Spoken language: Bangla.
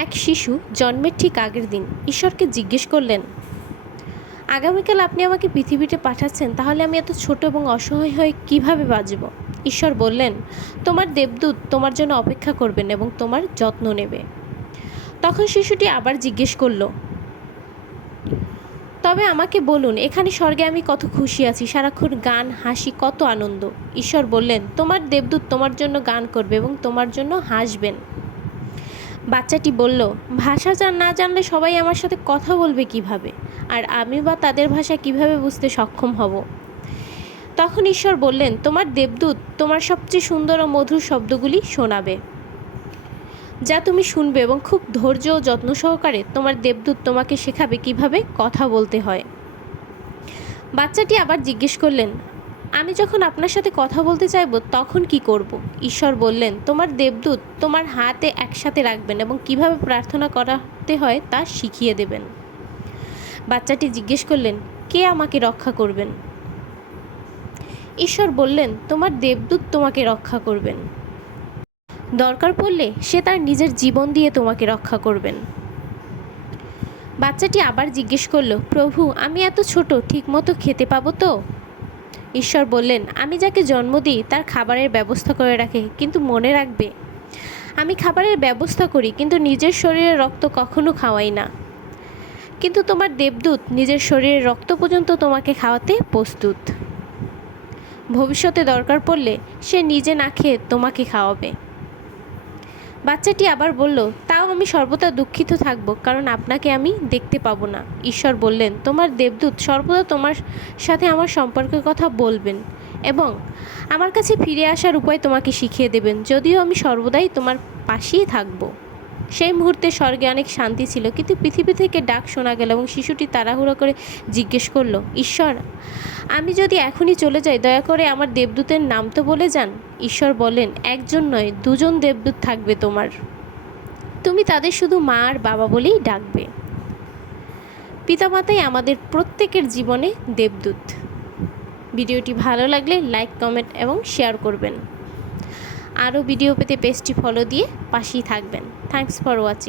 এক শিশু জন্মের ঠিক আগের দিন ঈশ্বরকে জিজ্ঞেস করলেন, আগামীকাল আপনি আমাকে পৃথিবীতে পাঠাচ্ছেন, তাহলে আমি এত ছোট এবং অসহায় হয়ে কীভাবে বাঁচব? ঈশ্বর বললেন, তোমার দেবদূত তোমার জন্য অপেক্ষা করবেন এবং তোমার যত্ন নেবে। তখন শিশুটি আবার জিজ্ঞেস করল, তবে আমাকে বলুন, এখানে স্বর্গে আমি কত খুশি আছি, সারাক্ষণ গান, হাসি, কত আনন্দ? ঈশ্বর বললেন, তোমার দেবদূত তোমার জন্য গান করবে এবং তোমার জন্য হাসবেন। বাচ্চাটি বলল, ভাষা জান না জানলে সবাই আমার সাথে কথা বলবে কীভাবে? আর আমি বা তাদের ভাষা কীভাবে বুঝতে সক্ষম হব? তখন ঈশ্বর বললেন, তোমার দেবদূত তোমার সবচেয়ে সুন্দর ও মধুর শব্দগুলি শোনাবে, যা তুমি শুনবে এবং খুব ধৈর্য ও যত্ন সহকারে তোমার দেবদূত তোমাকে শেখাবে কীভাবে কথা বলতে হয়। বাচ্চাটি আবার জিজ্ঞেস করলেন আমি যখন আপনার সাথে কথা বলতে চাইব, তখন কি করব? ঈশ্বর বললেন, তোমার দেবদূত তোমার হাতে একসাথে রাখবেন এবং কীভাবে প্রার্থনা করাতে হয় তা শিখিয়ে দেবেন। বাচ্চাটি জিজ্ঞেস করলেন, কে আমাকে রক্ষা করবেন? ঈশ্বর বললেন, তোমার দেবদূত তোমাকে রক্ষা করবেন। দরকার পড়লে সে তার নিজের জীবন দিয়ে তোমাকে রক্ষা করবেন। বাচ্চাটি আবার জিজ্ঞেস করল, প্রভু, আমি এত ছোট, ঠিকমতো খেতে পাবো তো? ঈশ্বর বললেন, আমি যাকে জন্ম দিই, তার খাবারের ব্যবস্থা করে রাখে, কিন্তু মনে রাখবে। আমি খাবারের ব্যবস্থা করি, কিন্তু নিজের শরীরের রক্ত কখনো খাওয়াই না। কিন্তু তোমার দেবদূত নিজের শরীরের রক্ত পর্যন্ত তোমাকে খাওয়াতে প্রস্তুত। ভবিষ্যতে দরকার পড়লে সে নিজে না খেয়ে তোমাকে খাওয়াবে। বাচ্চাটি আবার বলল আমি সর্বদা দুঃখিত থাকব, কারণ আপনাকে আমি দেখতে পাবো না। ঈশ্বর বললেন, তোমার দেবদূত সর্বদা তোমার সাথে আমার সম্পর্কের কথা বলবেন এবং আমার কাছে ফিরে আসার উপায় তোমাকে শিখিয়ে দেবেন। যদিও আমি সর্বদাই তোমার পাশেই থাকব। সেই মুহূর্তে স্বর্গে অনেক শান্তি ছিল, কিন্তু পৃথিবী থেকে ডাক শোনা গেল এবং শিশুটি তাড়াহুড়ো করে জিজ্ঞেস করল, ঈশ্বর, আমি যদি এখনই চলে যাই, দয়া করে আমার দেবদূতের নাম তো বলে যান? ঈশ্বর বলেন একজন নয়, দুজন দেবদূত থাকবে তোমার। তুমি তাদের শুধু মা আর বাবা বলেই ডাকবে। পিতামাতাই আমাদের প্রত্যেকের জীবনে দেবদূত। ভিডিওটি ভালো লাগলে লাইক, কমেন্ট এবং শেয়ার করবেন। আরও ভিডিও পেতে পেজটি ফলো দিয়ে পাশেই থাকবেন। Thanks for watching